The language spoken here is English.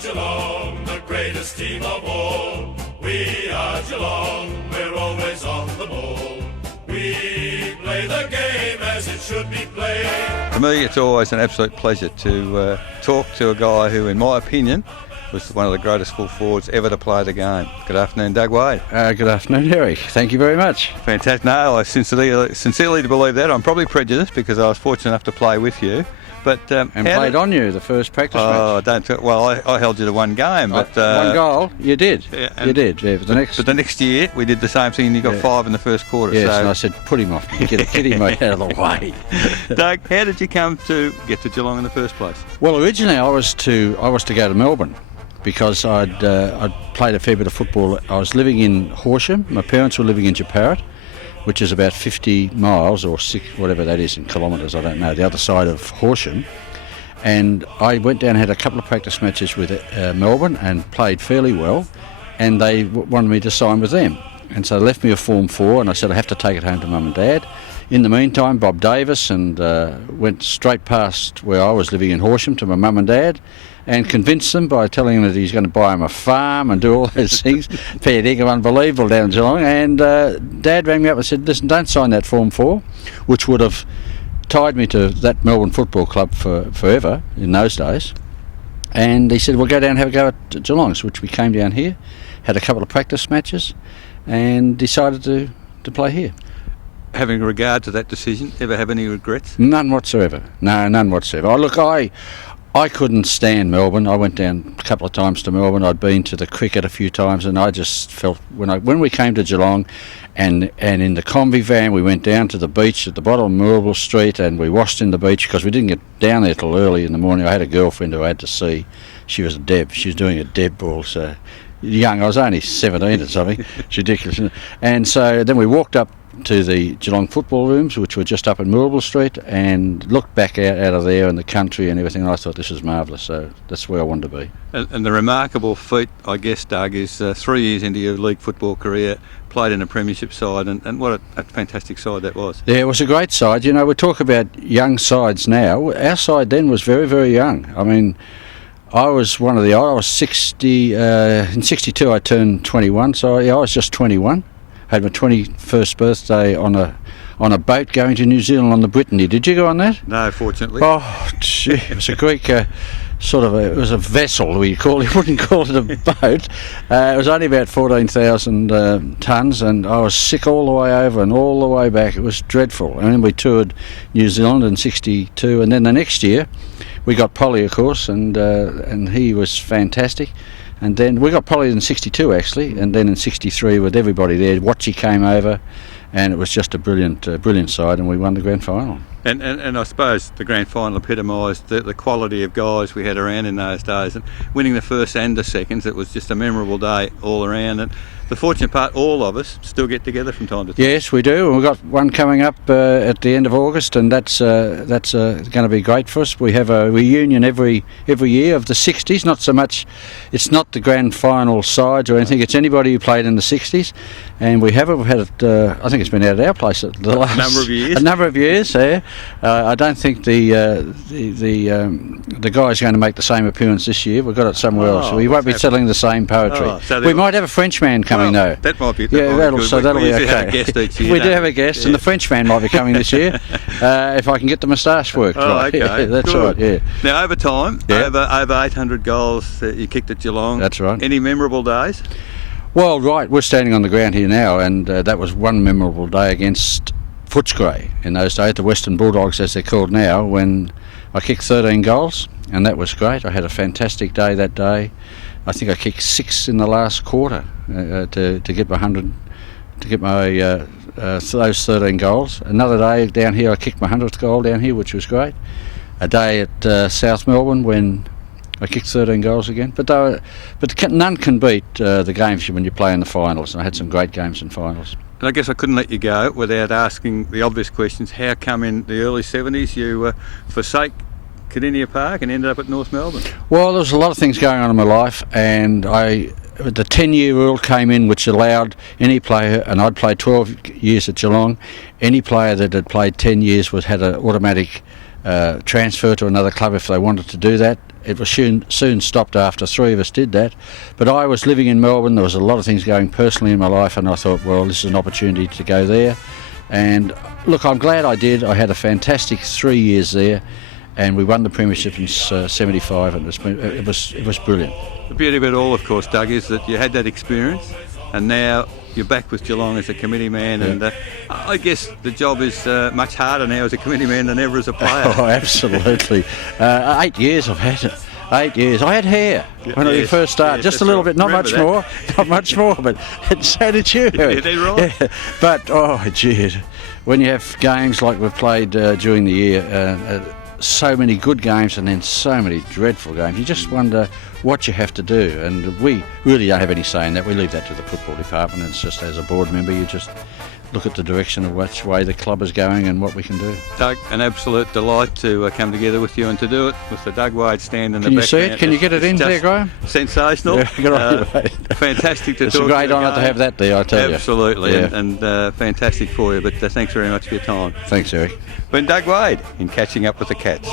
Geelong, the greatest team of all. We are Geelong, we're always on the ball. We play the game as it should be played. For me, it's always an absolute pleasure to talk to a guy who, in my opinion, was one of the greatest full forwards ever to play the game. Good afternoon, Doug Wade. Good afternoon, Harry. Thank you very much. Fantastic. No, I sincerely believe that. I'm probably prejudiced because I was fortunate enough to play with you. But and played on you the first practice match. I held you to one game, but one goal. You did. Yeah, you did. Yeah. But the next year we did the same thing, and you got 5 in the first quarter. Yes, so. And I said, put him off. Get him out of the way. Doug, how did you come to get to Geelong in the first place? Well, originally I was to go to Melbourne because I'd played a fair bit of football. I was living in Horsham. My parents were living in Jeparat, which is about 50 miles or 6, whatever that is in kilometres, I don't know, the other side of Horsham. And I went down and had a couple of practice matches with Melbourne and played fairly well, and they wanted me to sign with them. And so they left me a Form 4, and I said I have to take it home to Mum and Dad. In the meantime, Bob Davis and went straight past where I was living in Horsham to my Mum and Dad, and convinced them by telling them that he's going to buy them a farm and do all those things. Fair dinkum, unbelievable down in Geelong. And Dad rang me up and said, listen, don't sign that Form 4, which would have tied me to that Melbourne Football Club for forever in those days. And he said, well, go down and have a go at Geelong's, which we came down here, had a couple of practice matches, and decided to play here. Having regard to that decision, ever have any regrets? None whatsoever. No, none whatsoever. Oh, look, I couldn't stand Melbourne. I went down a couple of times to Melbourne. I'd been to the cricket a few times, and I just felt when we came to Geelong, and in the Combi van we went down to the beach at the bottom of Melville Street, and we washed in the beach because we didn't get down there till early in the morning. I had a girlfriend who I had to see. She was a Deb. She was doing a Deb ball, so young. I was only 17 or something. It's ridiculous. And so then we walked up to the Geelong football rooms, which were just up in Melville Street, and looked back out of there in the country and everything. And I thought this was marvellous, so that's where I wanted to be. And the remarkable feat, I guess, Doug, is 3 years into your league football career, played in a premiership side, and what a fantastic side that was. Yeah, it was a great side. You know, we talk about young sides now. Our side then was very, very young. I mean, I was 60, in 62 I turned 21, so I was just 21. I had my 21st birthday on a boat going to New Zealand on the Brittany. Did you go on that? No, fortunately. Oh, gee, it was a Greek it was a vessel, you wouldn't call it a boat. It was only about 14,000 tonnes, and I was sick all the way over and all the way back. It was dreadful. And then we toured New Zealand in 62, and then the next year we got Polly, of course, and he was fantastic. And then we got Polly in 62 actually, and then in 63 with everybody there, Watchy came over, and it was just a brilliant side, and we won the grand final. And I suppose the grand final epitomised the quality of guys we had around in those days, and winning the first and the seconds, it was just a memorable day all around. And the fortunate part, all of us still get together from time to time. Yes, we do, and we've got one coming up at the end of August, and that's going to be great for us. We have a reunion every year of the 60s. Not so much, it's not the grand final sides or anything. It's anybody who played in the 60s, and we've had it. I think it's been out at our place at the last number of years. A number of years, yeah. I don't think the guy's going to make the same appearance this year. We've got it somewhere else. So we won't be telling the same poetry. So we might have a Frenchman coming though. That might be. That'll be okay. Have a guest each year, we do have a guest, and the Frenchman might be coming this year if I can get the moustache worked. Right. Okay. That's good. Right. Yeah. Now over time, over 800 goals you kicked at Geelong. That's right. Any memorable days? Well, right. We're standing on the ground here now, and that was one memorable day against Footscray in those days, the Western Bulldogs as they're called now, when I kicked 13 goals, and that was great. I had a fantastic day that day. I think I kicked 6 in the last quarter to get my 100, to get my those 13 goals. Another day down here, I kicked my 100th goal down here, which was great. A day at South Melbourne when I kicked 13 goals again. But none can beat the games when you play in the finals. And I had some great games in finals. And I guess I couldn't let you go without asking the obvious questions. How come in the early 70s you forsake Cardinia Park and ended up at North Melbourne? Well, there was a lot of things going on in my life, and the 10-year rule came in, which allowed any player, and I'd played 12 years at Geelong, any player that had played 10 years had an automatic transfer to another club if they wanted to do that. It was soon stopped after 3 of us did that. But I was living in Melbourne. There was a lot of things going personally in my life, and I thought, well, this is an opportunity to go there. And look, I'm glad I did. I had a fantastic 3 years there, and we won the premiership in '75, and it was brilliant. The beauty of it all, of course, Doug, is that you had that experience, and now you're back with Geelong as a committee man, and I guess the job is much harder now as a committee man than ever as a player. Oh, absolutely. 8 years I've had it. 8 years. I had hair when I first started, just a little bit, not much more, but so did you. Yeah, they're right. Yeah. But, oh, gee, when you have games like we've played during the year, so many good games and then so many dreadful games, you just wonder what you have to do, and we really don't have any say in that. We leave that to the football department. It's just, as a board member, you just look at the direction of which way the club is going and what we can do. Doug, an absolute delight to come together with you and to do it with the Doug Wade stand in the background. Can you see it? Can you get it in there, Graham? Sensational. Yeah, good on you, mate. Fantastic to it's talk to you. It's a great honour to have that there, I tell you. Absolutely, and fantastic for you, but thanks very much for your time. Thanks, Eric. Been Doug Wade in Catching Up with the Cats.